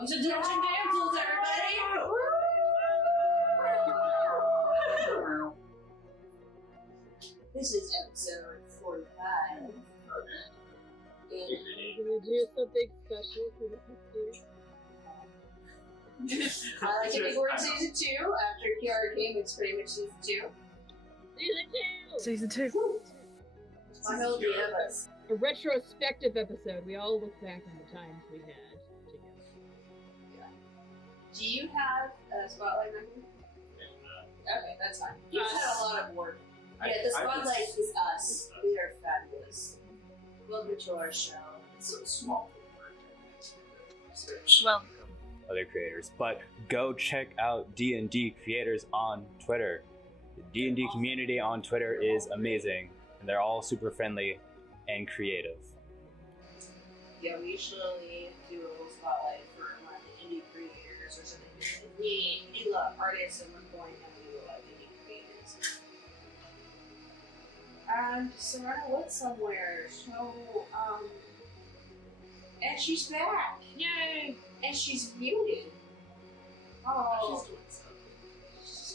Welcome to Dungeon Damsels, everybody! This is episode 45. Okay. We're gonna do something special for the history. I like to think we're in season 2. After Kiara came, it's pretty much season 2. Season 2! I hope you have us. A retrospective episode. We all look back on the times we had together. Do you have a spotlight record? Okay, that's fine. You've had a lot of work. Yeah, the spotlight is us. We are fabulous. Welcome to our show. It's so small. Welcome. Other creators, but go check out D&D creators on Twitter. The D&D community on Twitter is amazing, and they're all super friendly and creative. Yeah, we usually do a little spotlight for one of the indie creators or something. We love artists at one point, and we love indie creators. And Serena went somewhere, so, and she's back! Yay! And she's muted. Oh.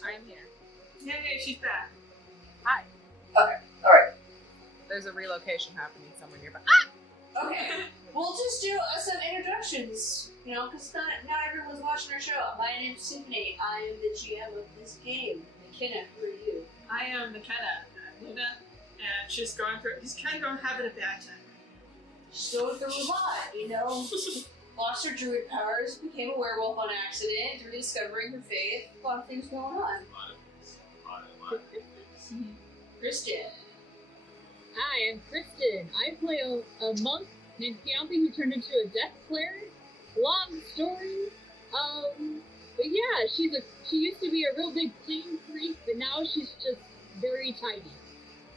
I'm here. Yay, she's back. Hi. Okay, alright. There's a relocation happening somewhere nearby. Okay, we'll just do some introductions, you know, because not everyone's watching our show. My name's Symphony. I am the GM of this game. Mckenna, who are you? I am Mckenna, Luna, and she's kind of having a bad time. She's going through a lot, you know. Lost her druid powers, became a werewolf on accident, rediscovering her faith. A lot of things going on. Kristen. Hi, I'm Kristen. I play a monk named Keonthi who turned into a death cleric. Long story. But yeah, she used to be a real big clean freak, but now she's just very tidy.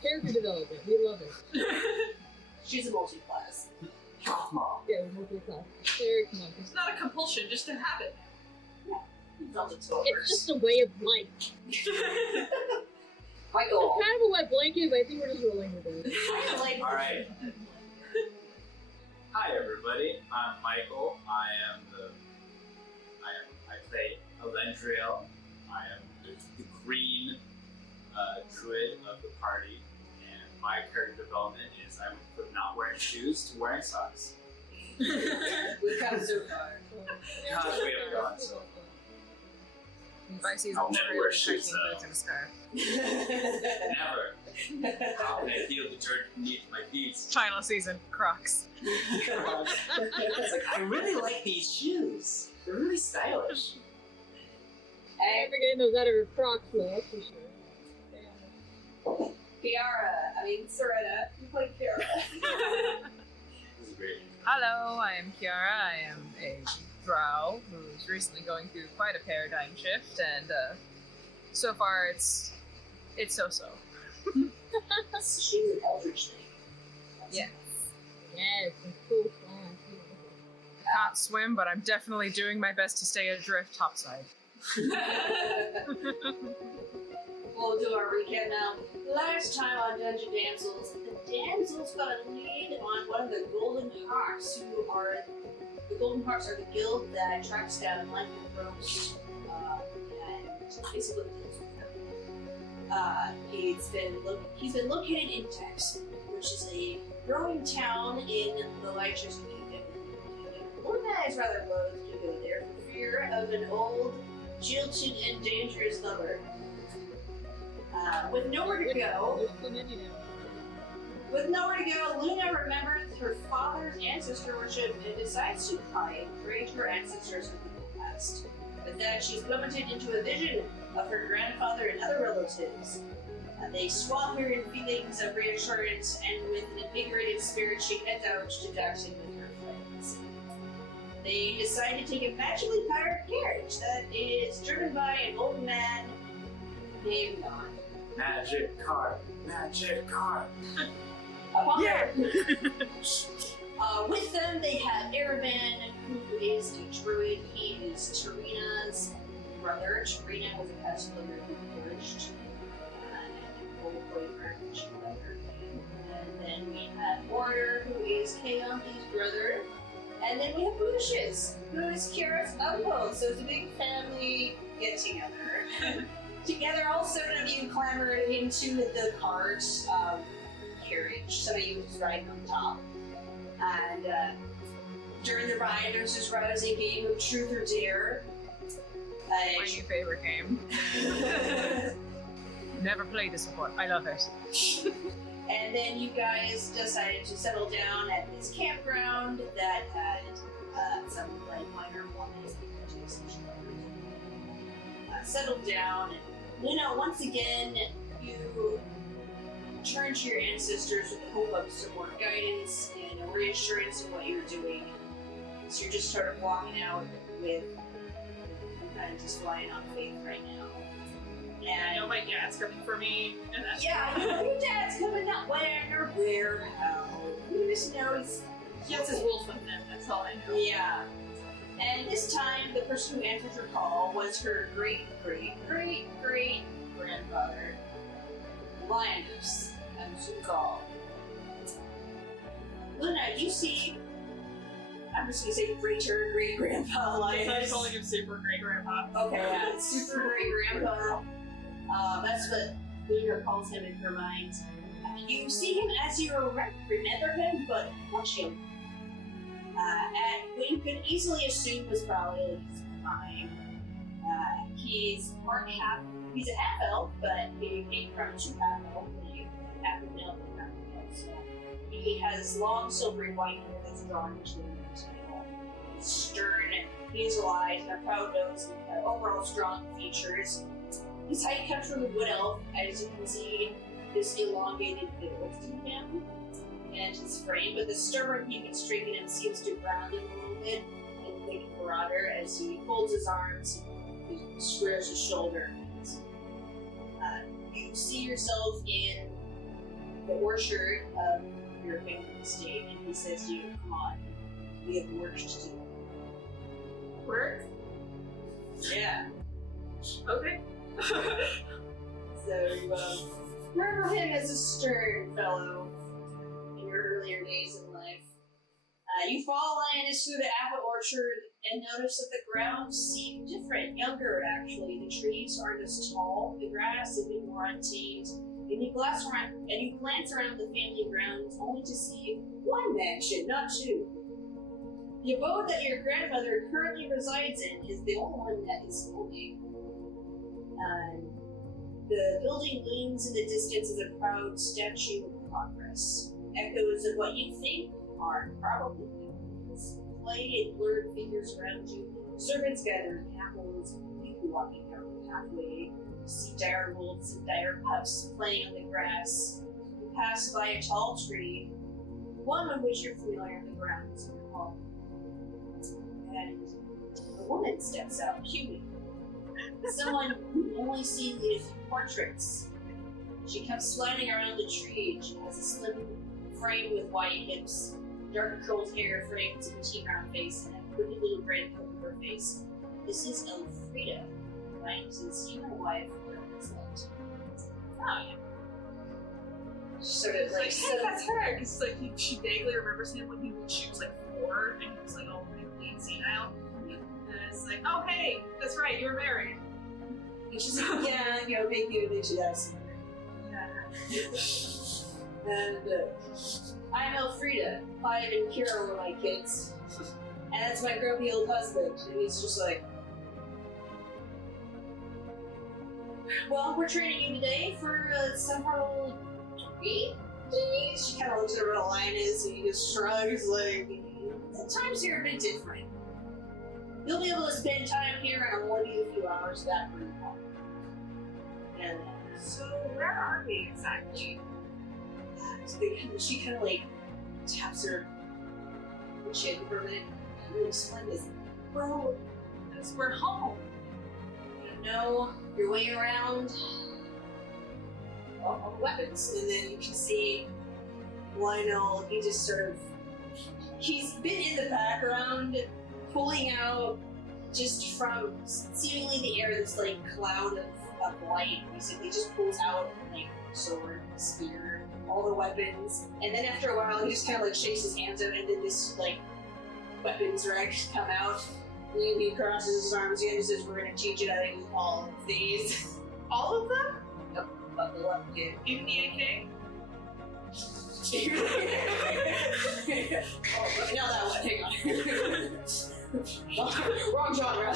Character development, we love it. She's a multi-class. Yeah, multi-class. Cleric monk. It's not a compulsion, just a habit. It's just a way of life. Michael. It's kind of a wet blanket, but I think we're just rolling with it. Alright. Hi everybody, I'm Michael. I play Elendriel. I am the green druid of the party, and my character development is I went from not wearing shoes to wearing socks. We've come so far. Because we have gone so By season I'll never 3, wear hiking shoes, boots and a scarf. never. How can I feel the dirt beneath my feet? Final season, Crocs. It's like, I really like these shoes. They're really stylish. I'm never getting those out of her Crocs, though, that's for sure. Serena. You play Kiara. This is great. Hello, I am Kiara. I am a drow who's recently going through quite a paradigm shift, and so far it's so-so. She's an eldritch thing. Yeah. Yes, it's cool class. Can't swim, but I'm definitely doing my best to stay adrift topside. We'll do our recap now. Last time on Dungeon Damsels, the damsels got a lead on one of the Golden Hawks, the Golden Hawks are the guild that tracks down lycanthropes, and basically deals with them. He's been located in Texas, which is a growing town in the Lychester Kingdom. Luna is rather loath to go there for fear of an old, jilted, and dangerous lover. With nowhere to go, Luna remembers her father's ancestor worship and decides to try and trade her ancestors from the past. With that, she's plummeted into a vision of her grandfather and other relatives. They swap her in feelings of reassurance, and with an invigorated spirit, she heads out to Jackson with her friends. They decide to take a magically powered carriage that is driven by an old man named Don. Magic card. Yeah. With them, they have Eravan, who is a druid. He is Tarina's brother. Tarina was a past player who perished. And Gold Flavor, she left her name. And then we have Order, who is Keonthe's brother. And then we have Lucius, who is Kira's uncle. So it's a big family get together. Together, all 7 of you clambered into the cart carriage. Some of you just riding on top. And during the ride, there's this rousing game of Truth or Dare. My new favorite game. Never played this before. I love it. And then you guys decided to settle down at this campground that had some like minor woman settled down. And, once again, you turn to your ancestors with the hope of some more guidance and a reassurance of what you're doing. So you're just sort of walking out with kind of just flying on faith right now. I know my dad's coming for me, and that's your dad's coming, not when or where, how. You just know he has his wolf with him, that's all I know. Yeah. And this time, the person who answered her call was her great-great-great-great-grandfather, Lionel, as you call. Luna, you see, I'm just gonna say great-grandpa Lionel. I'm calling him super great-grandpa. Okay, yeah, super great-grandpa. That's what Luna calls him in her mind. You see him as you remember him, but much younger. And what you can easily assume was probably his prime. He's he's a half elf, but he came from 2 half elves, half an elf and half an elf. So he has long silvery white hair that's drawn between his tail. He's stern, hazel eyes, and a proud nose, and overall strong features. His height comes from the wood elf, as you can see, this elongated build to him and his frame, but the stubborn human streak in him seems to ground him a little bit and make him broader as he folds his arms and squares his shoulder. You see yourself in the orchard of your family estate, and he says to you, "Come on, we have work to do." Work? Yeah. Okay. So, remember him as a stern fellow in your earlier days in life. You follow Lionel through the apple orchard and notice that the grounds seem different, younger actually. The trees aren't as tall, the grass has been more untamed, and you glance around the family grounds only to see 1 mansion, not 2. The abode that your grandmother currently resides in is the only one that is standing. The building looms in the distance as a proud statue of progress. Echoes of what you think are probably humans play in blurred figures around you. Servants gathering apples, people walking down the pathway. You see dire wolves and dire pups playing on the grass. You pass by a tall tree, one of which you're familiar with the grounds of your home. And a woman steps out, human. Someone who only seen in a few portraits. She comes sliding around the tree, and she has a slim frame with wide hips, dark curled hair framed in a tea-brown face, and a pretty little grin over her face. This is Elfrida, Lionel's human wife, Oh, yeah. Sort of like, hey, that's her! Because like, she vaguely remembers him when she was like 4, and he was like all really senile. And it's like, oh hey, that's right, you were married. And she's like, yeah, thank you, and she does. And I'm Elfrida. Clive and Kira were my kids. And that's my grumpy old husband. And he's just like, well, we're training you today for several 3 days. She kind of looks at where the line is, and he just shrugs, like, the times here are a bit different. You'll be able to spend time here, and I'll only need a few hours back for you. And so, where are we exactly? She kind of like taps her chin for a minute. How do you explain this? Well, we're home. You know your way around all the weapons, and then you can see Lionel. He just sort of he's been in the background, pulling out just from seemingly the air this like cloud of light. Basically, just pulls out like sword, spear, all the weapons, and then after a while he just kind of like shakes his hands out, and then this like weapons racks come out. He crosses his arms again and says, "We're gonna teach you how to use all of these." All of them? Yep, buckle up, kid. Even the AK? Oh, no, that one. Hang on. Wrong genre.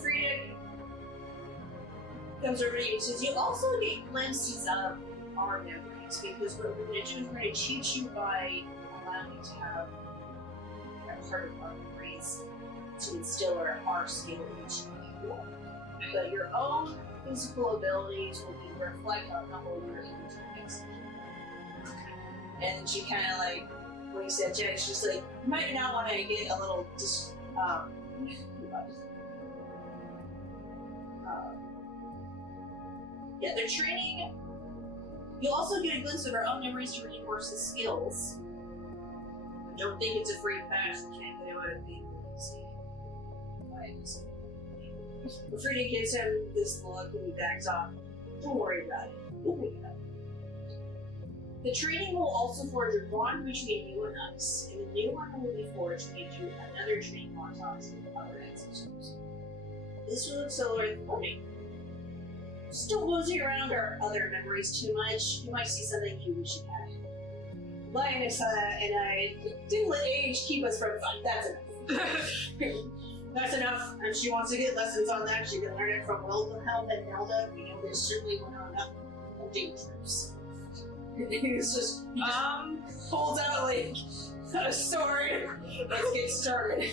Frida comes over to you and says, "You also get glimpses of our memories, because what we're going to do is we're going to teach you by allowing you to have a part of our memories to instill our skill into you. But your own physical abilities will be reflect on how well you're able to execute." And she kind of like, when he said Jack, she's like, "You might not want to get a little yeah, they're training. You'll also get a glimpse of our own memories to reinforce the skills. I don't think it's a free pass. You can't get away with being lazy. But Frida gives him this look and he backs off. Don't worry about it. You'll pick it up. The training will also forge a bond between you and us, and the new one will be forged to make you another training montage with our ancestors. This will accelerate the learning. Just don't mosey around our other memories too much. You might see something you wish you had. Lioness and I didn't let age keep us from fun. That's enough. That's enough. If she wants to get lessons on that, she can learn it from Wilhelm and Nelda. We know there's certainly one on enough hunting trips. He just holds out like a sword. Let's get started.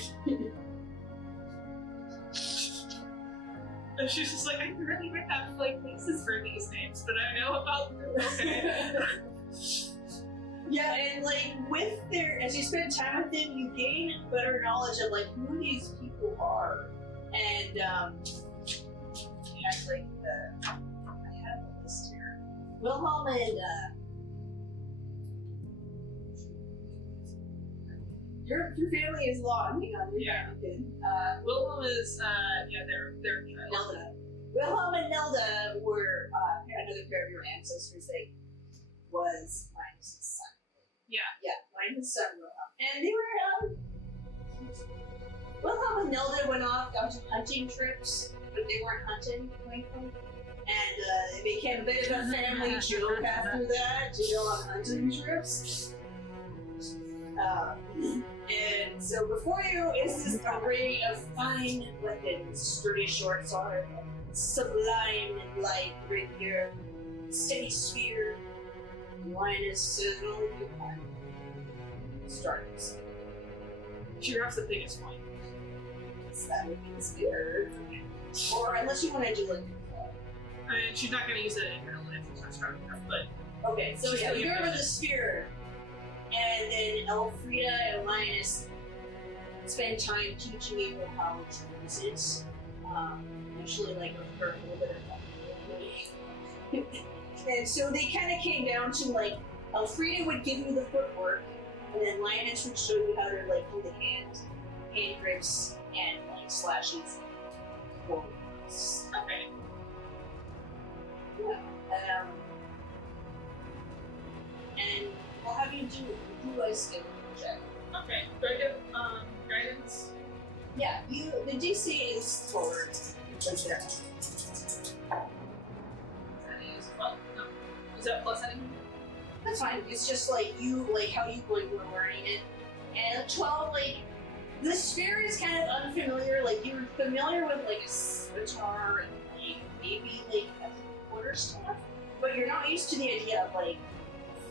And she's just like, I really would have like places for these names, but I know about them. Okay. Yeah, and like with as you spend time with them, you gain better knowledge of like who these people are. And actually, I have a list here. Wilhelm and your family is long. Hang on, yeah. Wilhelm is they're Nelda. Wilhelm and Nelda were another pair of your ancestors. They was Linus' son. Yeah, Linus' son Wilhelm, and they were Wilhelm and Nelda went off on hunting trips, but they weren't hunting, frankly. And it became a bit of a family joke after that to go on hunting trips. And so before you is this array of fine weapons, sturdy short sword, sublime and light rapier, steady spear, Linus only starts. She grabs the biggest one. So that would be the spear. Or unless you want to do like I mean, she's not going to use it in her life. She's not strong enough, but okay, so yeah, you go with the spear. And then Elfrida and Linus spend time teaching you how to use it. Usually like for a little bit of fun. And so they kind of came down to like, Elfrida would give you the footwork, and then Linus would show you how to like hold the hand grips, and like slashes. okay. Yeah. And we'll have you do a skill check. Okay. Do I get guidance? Yeah, the DC is forward. Like that. That is no. Is that plus anything? That's fine. It's just like how you were learning it. And at 12, like the spear is kind of unfamiliar. Like you're familiar with like a scimitar and like maybe like a quarterstaff, but you're not used to the idea of like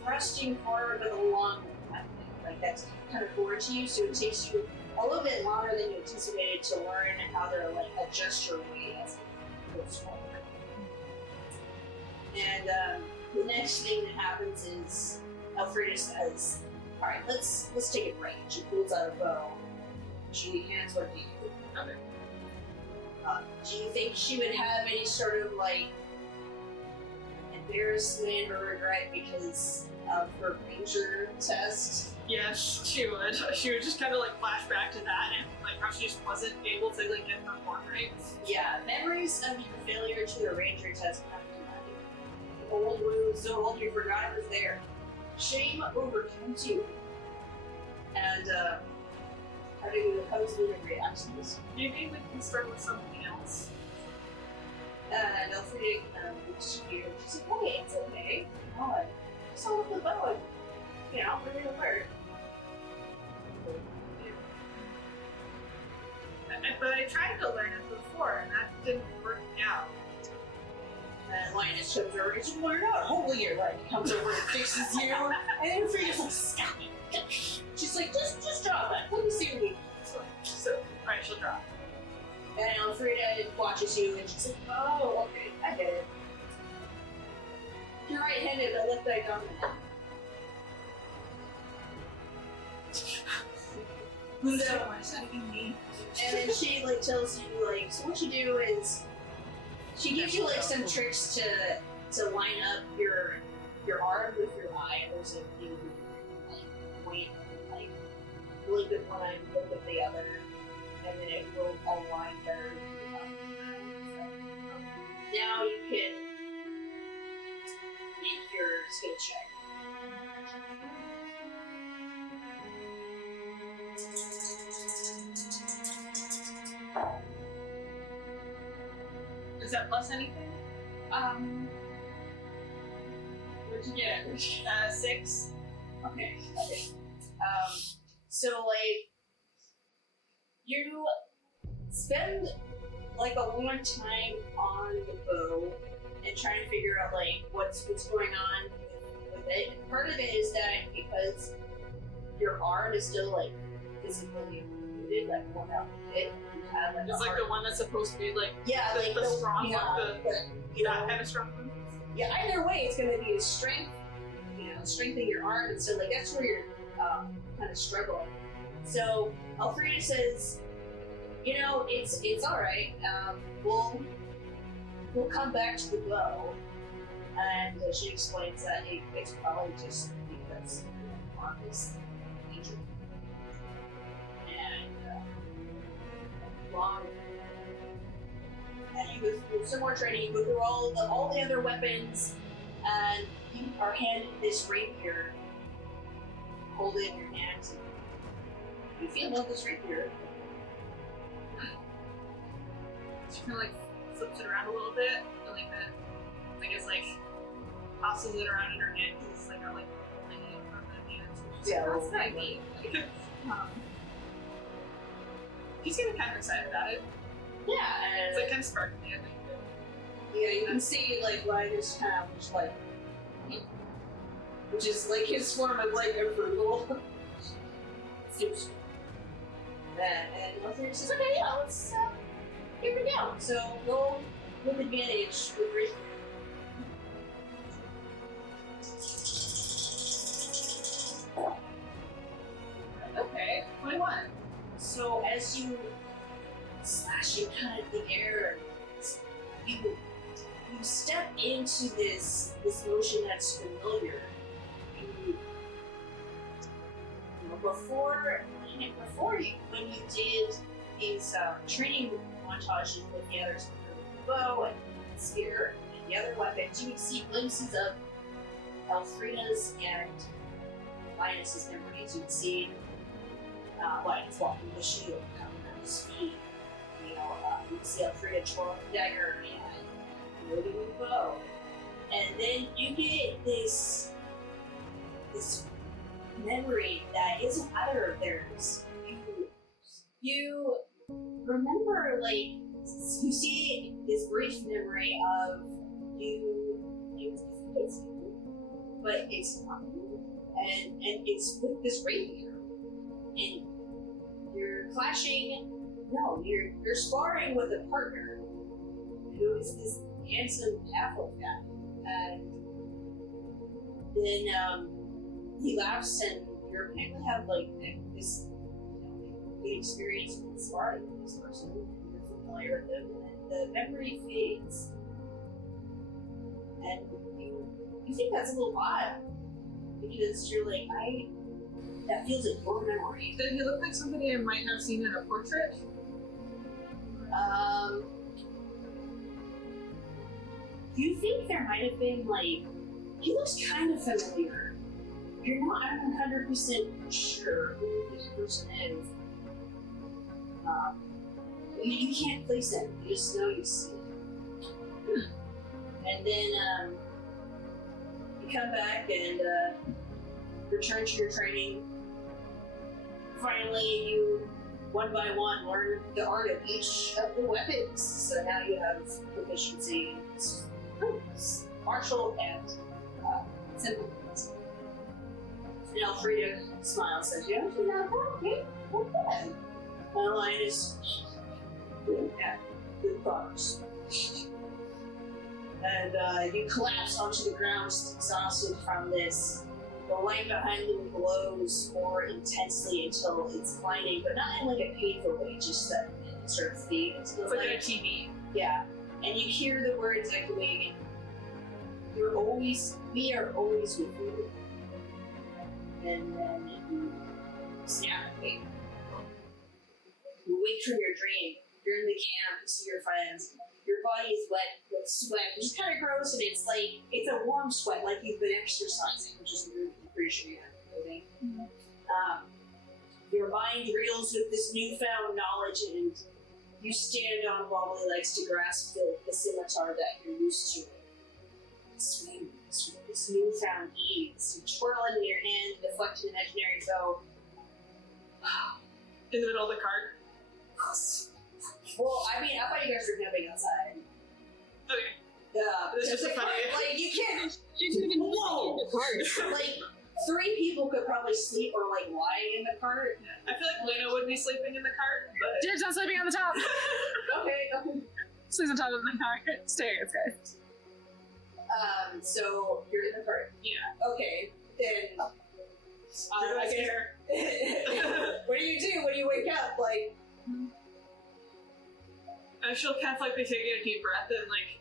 thrusting forward with a long weapon. Like that's kind of foreign to you, so it takes you a little bit longer than you anticipated to learn how to like adjust your weight as it goes forward. And the next thing that happens is Elfrida says, "All right, let's take a break." She pulls out a bow. She hands one to you. Okay. Do you think she would have any sort of like embarrassment or regret because of her ranger test? Yes, she would. She would just kind of like flash back to that and like how she just wasn't able to like get her form right. Yeah, memories of your failure to the ranger test come to mind. old wound so old you forgot it was there. Shame overcomes you. And, how do you react to this? Maybe we can start with something else. And Elfrida looks at you. She's like, hey, it's okay. You know, I saw with the bow and, you know, we're gonna learn. But I tried to learn it before, and that didn't work out. And Linus comes over and she's learn out. Hopefully your like comes over and fixes you. And then Elfrida's like, stop it. She's like, just drop that. Let me see what we can. So, alright, she'll drop. And Elfrida watches you and she's like, oh, okay, I get it. You're right-handed, but left eye dominant. Why is that even me? And then she like tells you like, so what you do is she gives you like some tricks to line up your arm with your eye, and there's a thing like point, like blink with one eye, blink with the other, and then it will align better. Now you can make your skill check. Is that plus anything? What'd you get? 6. Okay. So like you spend like a long time on the bow and trying to figure out like what's going on with it. And part of it is that because your arm is still like physically wounded, like worn out with it, you have like It's like the one that's supposed to be like the strong one, that kind of strong one. Yeah, either way, it's going to be a strength, strengthening your arm, and so like that's where you're kind of struggling. So Elfrida says, it's all right. We'll come back to the bow, and she explains that it's probably just because your arm is injured and long. And you go through some more training. You go through all the other weapons, and you are handed this rapier. Hold it in your hands. You feel about this rapier. She kind of like flips it around a little bit, and like that. I guess like tosses it around in her hand because it's like got like holding it from the hands. She's like, that's kind of neat. She's getting kind of excited about it. Yeah, It's like kind of sparkly, I think. Yeah, you can see like Linus kind of just like, which is like his form of like approval. And Elfrida says, okay, yeah, let's here we go. So roll with advantage with Rick. Okay, 21. So as you slash and cut the air, you step into this motion that's familiar. When you did these training montages with the others, with the bow and the spear and the other weapons, you would see glimpses of Elfrida's and Linus's memories. You would see Linus walking the shield, coming on his feet. You would see Elfrida twirling the dagger and loading the bow. And then you get this memory that isn't either of theirs. You remember, like, you see this brief memory of you think it's you, but it's not you, and it's with this rapier, and you're clashing. No, you're sparring with a partner who is this handsome Catholic guy, and then he laughs, and you apparently have like this good experience with sparring with this person. You're familiar with them, and the memory fades, and you think that's a little odd because you're like, that feels like your memory. Did he look like somebody I might have seen in a portrait? You think there might have been, like, he looks kind of familiar. You're not 100% sure who this person is. You can't place him. You just know you see it. And then you come back and return to your training. Finally, you, one by one, learn the art of each of the weapons. So now you have proficiency in martial and simple ones. And Alfredo smiles and says, "You actually not okay, okay." My line is, yeah, good progress. And you collapse onto the ground, just exhausted from this. The light behind them glows more intensely until it's blinding, but not in like a painful way, just that it sort of fades. It's like a TV. Yeah. And you hear the words echoing, we are always with you. And then you snap awake. You wake from your dream. You're in the camp, you see your friends. Your body is wet with sweat, which is kind of gross, and it's like, it's a warm sweat, like you've been exercising, which is weird. I'm pretty sure you have clothing. Your mind reels with this newfound knowledge, and you stand on wobbly legs to grasp the scimitar that you're used to. Swing with this newfound ease. You twirl it in your hand, deflect an imaginary bow. In the middle of the cart. Well, I mean, I thought you guys were camping outside. Okay. Yeah, This is a funny. like, you can't. She didn't even Whoa! in the cart. Like, 3 people could probably sleep or like lie in the cart. I feel like Lena would be sleeping in the cart, but James, I'm sleeping on the top. Okay. Sleeps on top of the cart. Stairs, guys. So you're in the cart. yeah. Okay, then. You're I like guess- there. What do you do when you wake up? Like, I she'll kind of like be taking a deep breath and like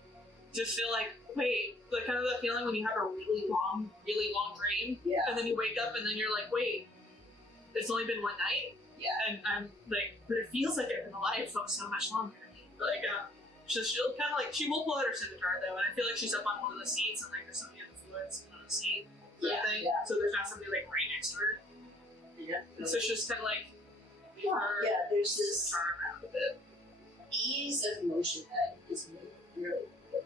just feel like, wait, like kind of that feeling when you have a really long dream, yeah, and then you wake up and then you're like, wait, it's only been one night, yeah. and I'm like, but it feels like I've been alive for so much longer. Like, she'll kind of like, she will pull out her scimitar though, and I feel like she's up on one of the seats and like there's somebody on the fluids on the seat, sort of thing. Yeah. So there's not somebody like right next to her. Yeah. And so she's kind of like, Yeah, there's this scimitar around a bit. ease of motion that is really good.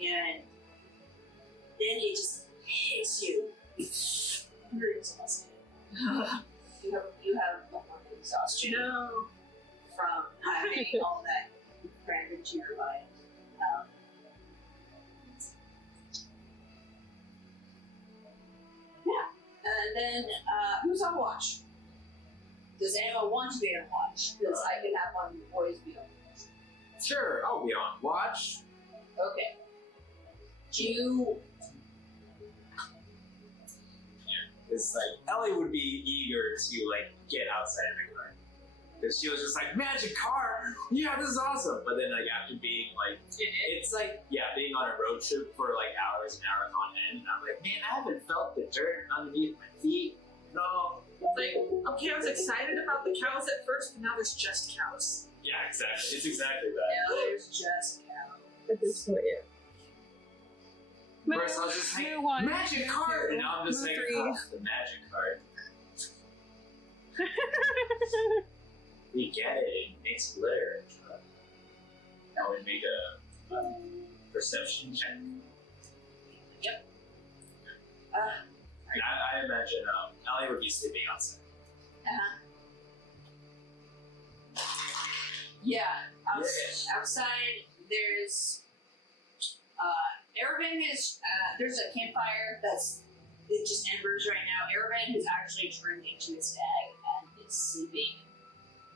And then it just hits you. You're exhausted. You have a lot of exhaustion from having all that crammed into your mind. And then, who's on watch? Does anyone want to be on watch? Because I can have one of you boys be on watch. Sure, I'll be on watch. Okay. Do you... It's like, Ellie would be eager to, like, get outside of the car. Because she was just like, magic car! Yeah, this is awesome! But then, like, after being, like, it's like, yeah, being on a road trip for, like, hours and hours on end, and I'm like, man, I haven't felt the dirt underneath my feet. No. Like, okay, I was excited about the cows at first, but now there's just cows. Yeah, exactly. It's exactly that. Yeah, there's just cow. At this point, yeah. First, I was just like, one, magic card! And now I'm just move saying, three. oh, the magic card. We get it. It makes glitter. Now we make a perception check. Yep. And I imagine Ellie would be sleeping outside. Yeah. Outside, there's Eravan is there's a campfire that's just embers right now. Eravan has actually turned into a stag and is sleeping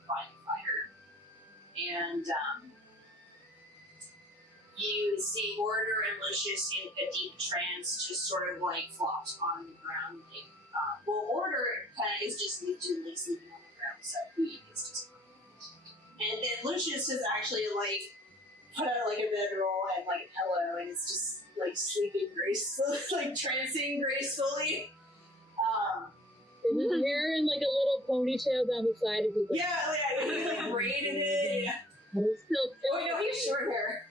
by the fire. And you see Mortar and Lucius in a deep trance, just sort of like flopped on the ground. Like, Order kind of is just legitimately sleeping on the ground, so he is just. And then Lucius has actually like put out like a bedroll and like a pillow, and it's just like sleeping gracefully, like trancing gracefully. Is his hair in like a little ponytail down the side of his like, Yeah, he like braided it. Yeah. but it's still Oh, no, he has short hair.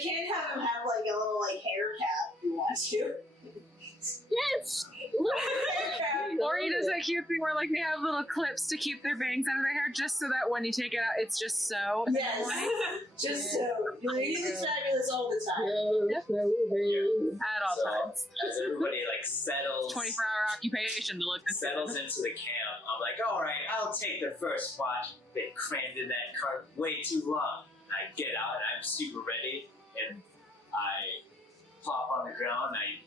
can have him have like a little like hair cap if you want to. Yes! Look Hair cap. Or he does that cute thing where like they have little clips to keep their bangs out of their hair, just so that when you take it out, it's just so. Yes. Just so. He looks fabulous all the time. At all So, times. as everybody like settles 24-hour occupation to look this settles into the camp, I'm like, all right, I'll take the first watch. Been crammed in that cart way too long. I get out and I'm super ready, and I plop on the ground. I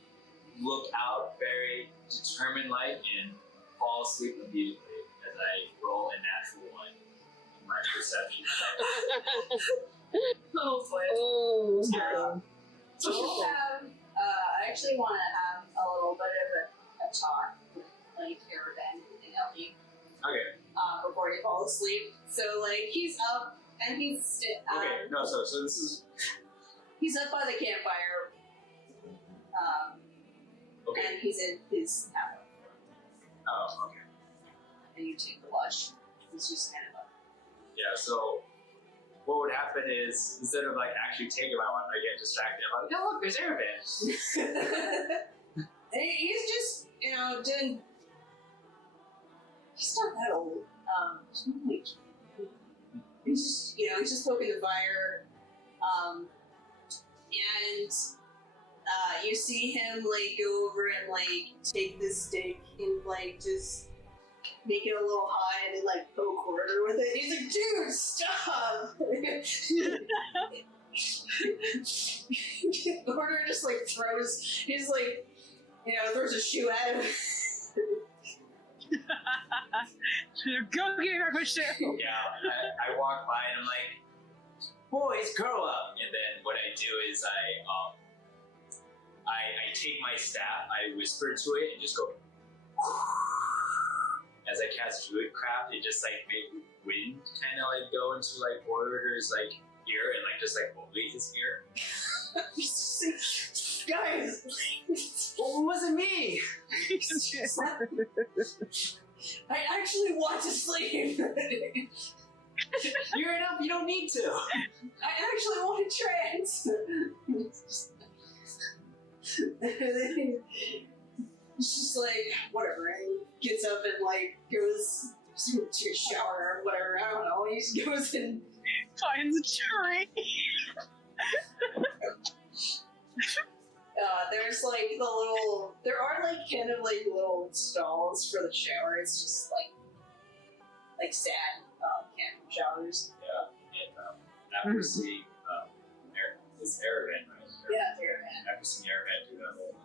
look out very determined like and fall asleep immediately as I roll a natural one in my perception check. Oh boy. Oh, I actually want to have a little bit of a talk with like Eravan and Ellie Okay. before you fall asleep. So like he's up and he's Okay. No. So this is he's up by the campfire. okay. And he's in his tower. Oh, okay. And you take the watch. He's just kind of up. Yeah. So what would happen is instead of like actually taking my one, I get distracted. I'm like, oh look, there's Eravan. And he's just, doing. He's not that old. He's not like. He's just, he's just poking the fire. And you see him like go over and like take this stick and like just make it a little high and then like poke Order with it. He's like, dude, stop! Order just like throws. He's like, throws a shoe at him. Go get her for sure. Yeah, I walk by and I'm like, boys, grow up. And then what I do is I take my staff, I whisper to it and just go. As I cast Druidcraft, it just like made wind kind of like go into like Order's like ear and like just like bully his ear. Guys, Well, it wasn't me. I actually want to sleep. You're enough. You don't need to. I actually want to trance. It's just like, whatever. And he gets up and like goes to a shower or whatever. I don't know. He just goes and Finds a tree. there's like there are like kind of like little stalls for the shower. It's just like sad camping showers. Yeah. And after seeing this Eravan, right? Yeah, they're bad. After seeing Eravan do that little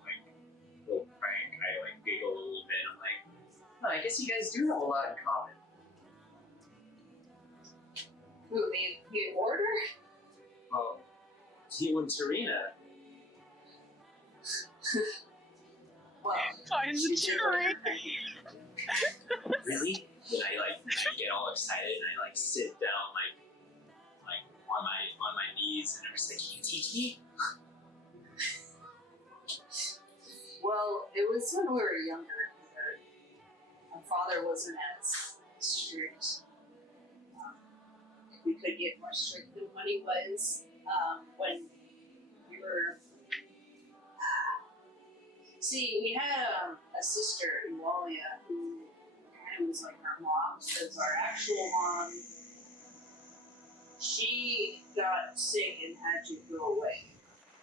prank, I like giggle a little bit. I'm like, oh, I guess you guys do have a lot in common. Who, the Order? Well, you and Tarina. Well, Finds a tree. Really? And I get all excited and I like sit down like on my knees and I'm just like, can you teach me? well, it was when we were younger. My father wasn't as strict. We could get more strict than what he was when we were. See, we had a sister, Eualia, who kind of was like our mom, because our actual mom, she got sick and had to go away.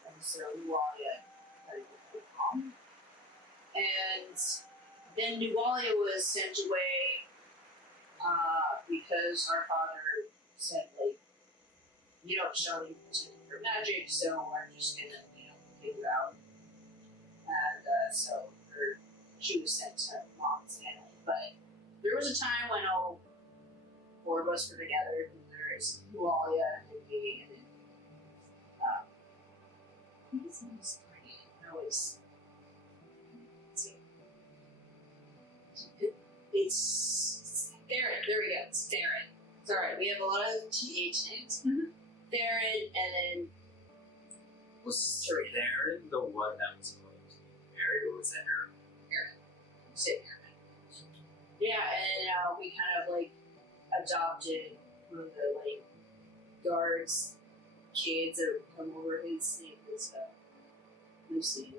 And so Eualia had to go with mom. And then Eualia was sent away because our father said, like, you don't show any particular magic, so I'm just gonna, figure out. And so she was sent to mom's family. But there was a time when all four of us were together. There's Eualia and me, and then his name is pretty. It's Theron. There we go. It's Theron. It's alright. We have a lot of TH names. Mm-hmm. Theron, and then Was Theron the one that was called Mary, or was that her? yeah, and we kind of like adopted one of the like guards kids that would come over. His name was Lucy.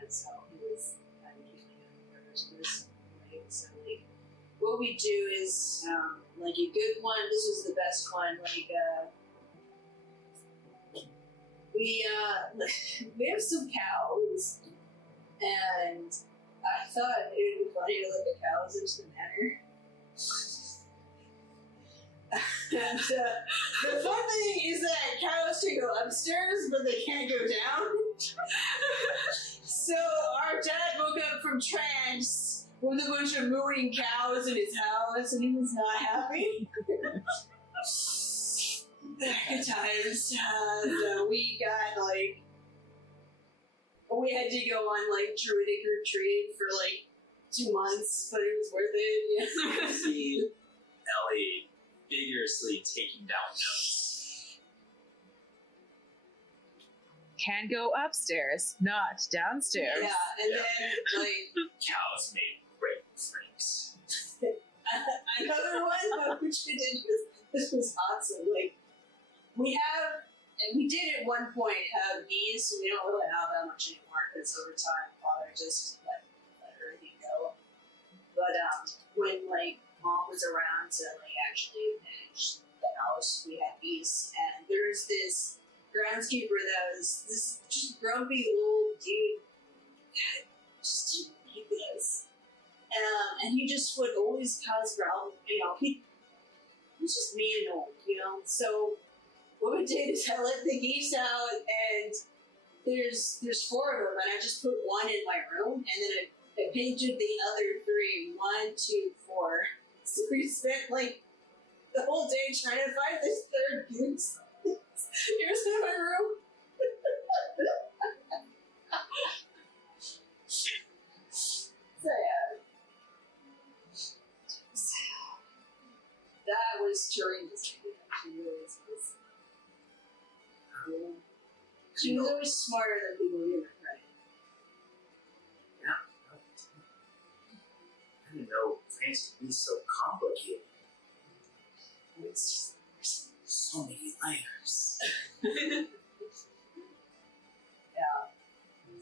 And so he was kind of keeping it on Christmas. Right? So, like, what we do is, like, a good one, this was the best one, like, we have some cows, and I thought it would be funny to let the cows into the manor. And the fun thing is that cows can go upstairs, but they can't go down. So our dad woke up from trance with a bunch of mooing cows in his house, and he was not happy. Good times. We got, like, we had to go on, like, druidic retreat for, like, 2 months, but it was worth it. Yeah. See Ellie vigorously taking down notes. Can go upstairs, not downstairs. Yeah, and then, like, Cows made great freaks. another one which we did this was awesome. Like, we did at one point have bees, so we don't really have that much anymore because over time father just let everything go. But when, like, mom was around to, like, actually manage the house, we had bees, and there's this groundskeeper that was this just grumpy old dude that just didn't like this. And he just would always cause problems, you know, he was just mean and old, you know. So what we did is I let the geese out, and there's 4 of them, and I just put one in my room, and then I painted the other 3, 1, 2, 4. So we spent, like, the whole day trying to find this 3rd goose. Here's in my room. So yeah. That was Tarina's idea. She always was cool. She was always smarter than people give her credit. Yeah. I didn't know France could be so complicated. It's just, there's so many layers. Yeah.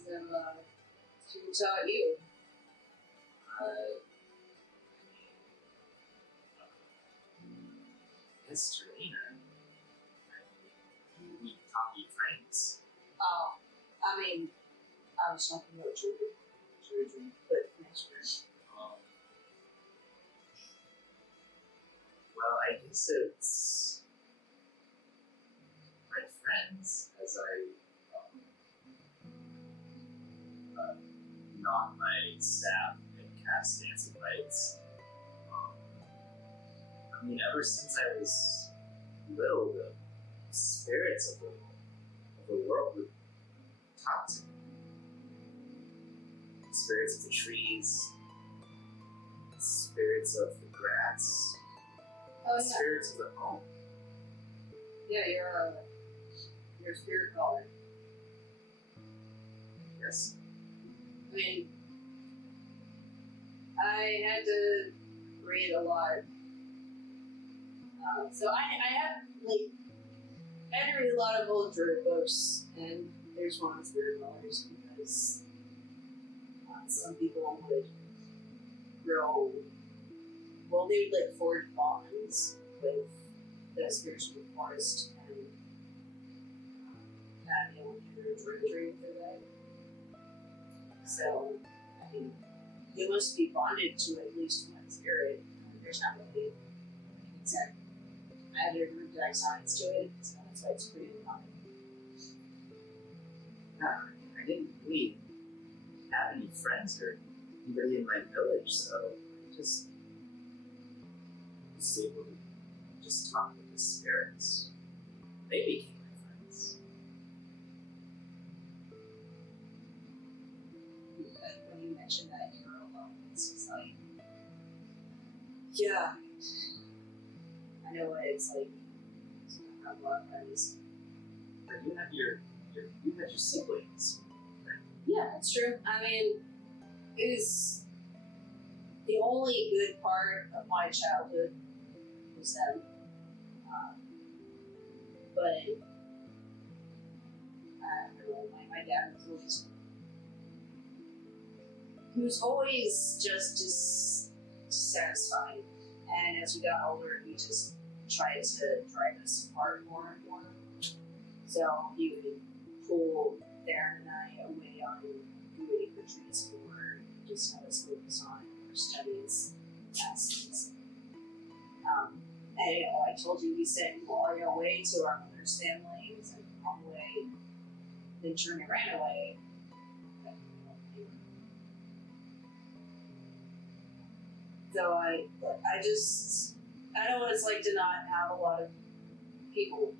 So, who taught you? It's Tarina. We taught you Franks. Oh, I mean, I was talking about children, but next year. Well, I guess it's my friends as I knock my staff and cast dancing lights. I mean, ever since I was little, the spirits of the world would talk to me. The spirits of the trees, the spirits of the grass, Oh, the yeah. spirits of the home. Yeah, you're a spirit caller. Yes. I mean, I had to read a lot. So I had, like, I had to read a lot of old druid books, and there's one of spirit callers because some people would grow, well, they would, like, forge bonds with the spiritual forest and have the old druidry for that. So, I mean, you must be bonded to at least one spirit. There's not really an exact magic or exact science to it, so that's why it's pretty uncommon. I didn't really have any friends or anybody in my village, so I just was able to just talk with the spirits. They became my friends. When you mentioned that you were alone, it's just like, yeah, I know what it's like to not have a lot of friends. But you had your siblings. Yeah, that's true. I mean, it is the only good part of my childhood was them. But I don't know, my dad was always just dissatisfied. And as we got older, he just tried to drive us apart more and more. So he would pull Darren and I away on doing retreats for just have us focus on our studies, classes. And I told you, he sent you on your way to our mother's family. He was like, on the way. Then Tarina ran away. So I know what it's like to not have a lot of people.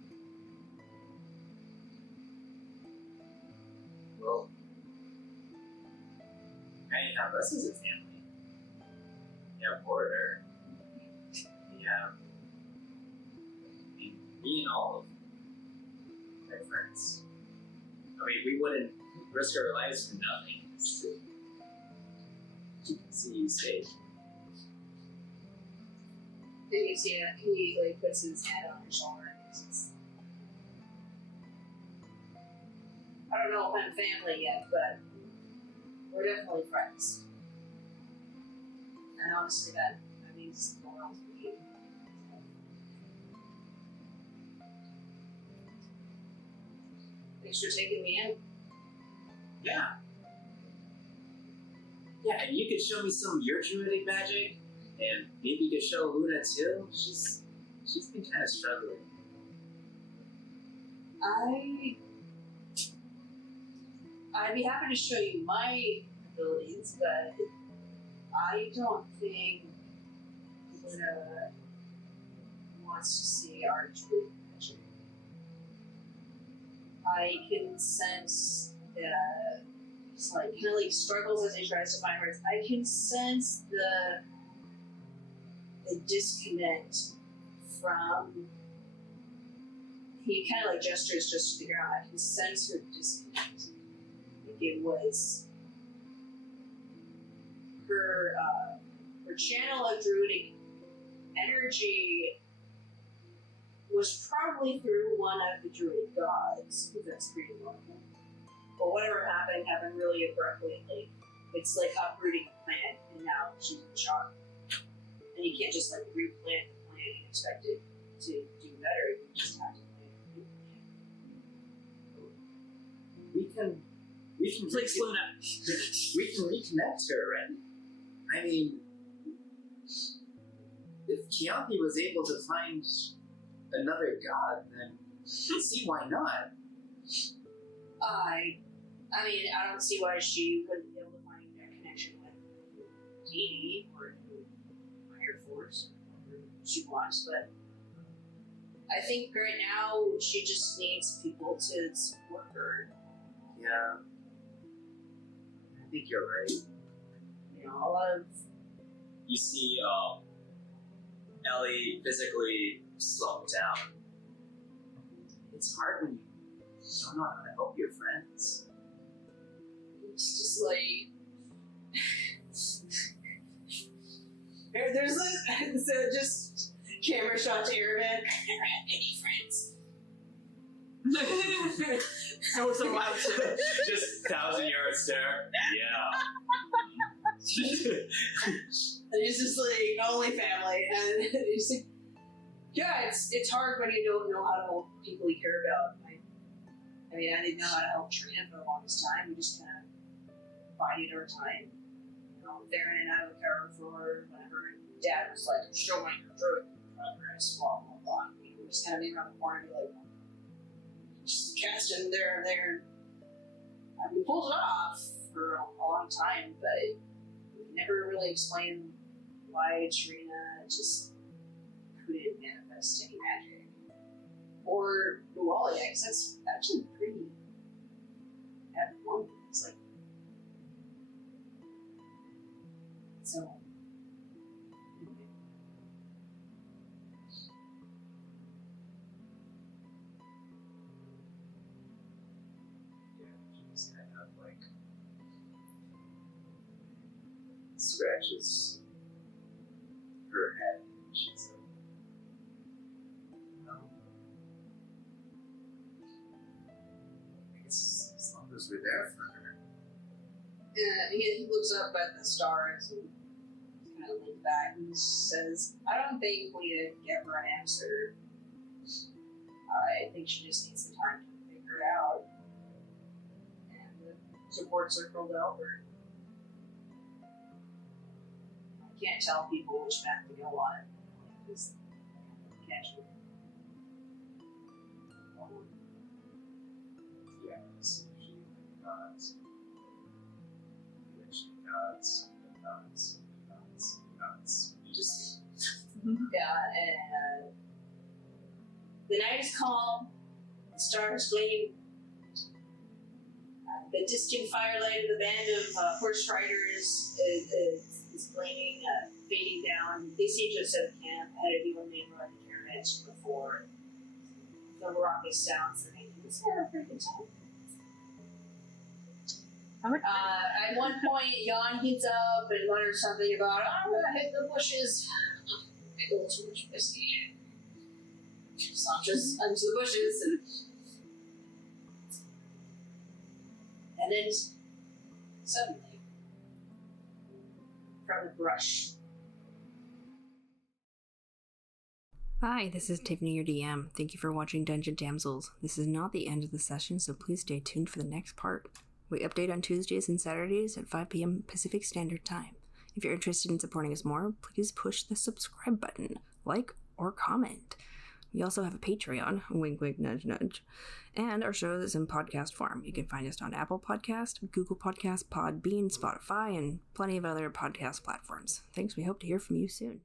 Well, now you have us as a family. You have Porter. You have me and all of my friends. I mean, we wouldn't risk our lives for nothing. To see you safe. Then you see that he like puts his head on your shoulder and says, I don't know if I'm family yet, but we're definitely friends. And honestly, that means the world to me. Thanks for taking me in. Yeah. Yeah, and you could show me some of your druidic magic, and maybe you could show Luna too. She's been kind of struggling. I'd be happy to show you my abilities, but I don't think Luna wants to see our druid magic. I can sense that he's like kind of like struggles as he tries to find words. I can sense the disconnect from. He kind of like gestures just to the ground. I can sense her disconnect. Like it was her channel of druidic energy was probably through one of the druid gods, because that's pretty normal. But whatever happened really abruptly. Like it's like uprooting a plant, and now she's in shock. And you can't just like replant the plant and expect it to do better. You just have to plant it. We can Please, Luna. We can reconnect her, right? I mean, if Chianti was able to find another god, then see why not. I mean, I don't see why she wouldn't be able to find a connection with Dee or higher force, whatever she wants, but I think right now she just needs people to support her. Yeah. I think you're right. You know, a lot of. You see, Ellie physically slowed down. It's hard when you don't know how to help your friends. It's just like. There's this, so just camera shot to Eravan. I've never had any friends. I was so loud too. Just 1,000-yard stare. Yeah. And he's just like, only family. And he's like, yeah, it's hard when you don't know how to help people you care about. I mean, I didn't know how to help Tarina for the longest time. We just kind of bided our time. You know, Darren and I would cover for whenever Dad was like, show my druid progress, blah, blah, blah. We would just kind of be around the corner and be like, just casting there. I mean, we pulled it off for a long time, but we never really explained why Tarina just couldn't manifest any magic. Or Buckley, because that's actually pretty abnormal. It's like. So. Just kind of like scratches her head. She's like, no. I guess we're there for her. He looks up at the stars and kind of leans back and says, I don't think we give her an answer. I think she just needs the time to figure it out. And the support circle to help her. I can't tell people which path to go on. Just catch it. Yes, she nods. She nods, nods. You just see. Yeah, and the night is calm, the stars gleam. The distant firelight of the band of horse riders is gleaming, fading down. They seem to have set up camp ahead of you when they were at the pyramid before the raucous sounds are making. It's a pretty good time. At one point, Jan gets up and mutters something about, I'm gonna hit the bushes. I go too much whiskey. Just into the bushes and then suddenly from the brush. Hi, this is Tiffany, your DM. Thank you for watching Dungeon Damsels. This is not the end of the session, so please stay tuned for the next part. We update on Tuesdays and Saturdays at 5 p.m. Pacific Standard Time. If you're interested in supporting us more, please push the subscribe button, like, or comment. We also have a Patreon, wink wink nudge nudge, and our show is in podcast form. You can find us on Apple Podcast, Google Podcast, Podbean, Spotify, and plenty of other podcast platforms. Thanks, we hope to hear from you soon.